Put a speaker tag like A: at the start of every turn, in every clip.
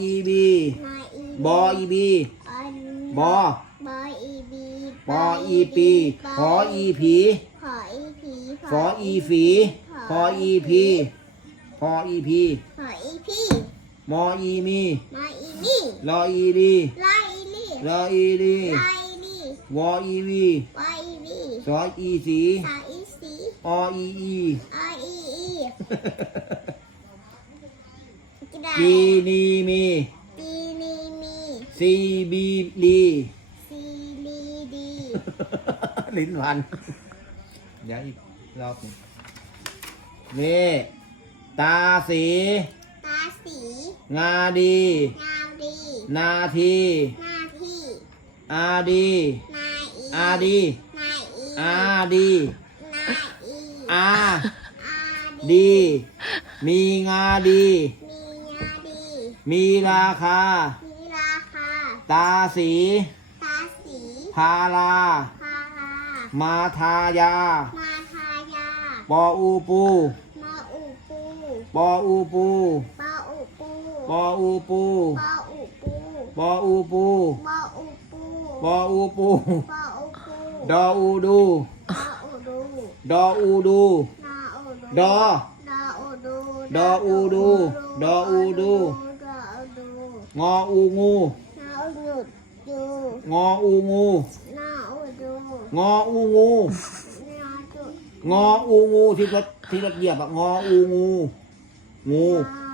A: อีบีบออีบีบอบออีบีปออีปีขออีผีฝออีฝีพออีพีพออีพีมออีมีลออีดีลออีดีวออีวีสออีสีออีอีจีนีมีซีบีดีลิ้นพันเดี๋ยวอีกรอบหนึ่งนี่ตาสีงาดีนาทีอาดีอาดีอาดีอาดีมีงาดีมีราคาตาสีพารามาทายาปออูปูปออูปูปออูปูปออูปูปออูปูดออูดูดออูดูดอดออูดูดออูดูงออูงูงออูงูงออูงูงออูงูที่รถเหยียบอะงออูงูงู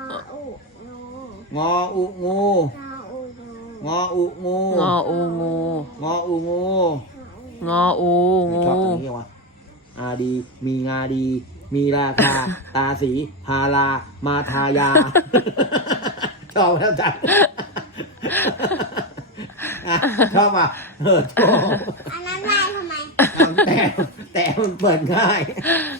A: งออูงูงออูงู
B: งออูงู
A: งออูงู
B: งออูงู
A: ชอบตรงนี้วะอาดีมีงาดีมีราคาตาสีพารามาทายาชอบแล้วจังชอบอ่ะชอบ
C: อันนั้นได้ทำไม
A: แต่มันเปิดง่าย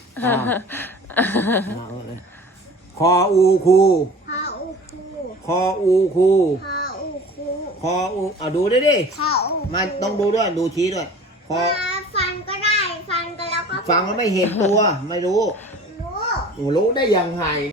A: คออูคูคออูคูคออูดูดิมาต้องดูด้วยดูชี้ด้วยคอ
C: ฟันก็ได้ฟันก็แล้วก็
A: ฟังแล้วไม่เห็นตัวไม่รู้ได้ยังไง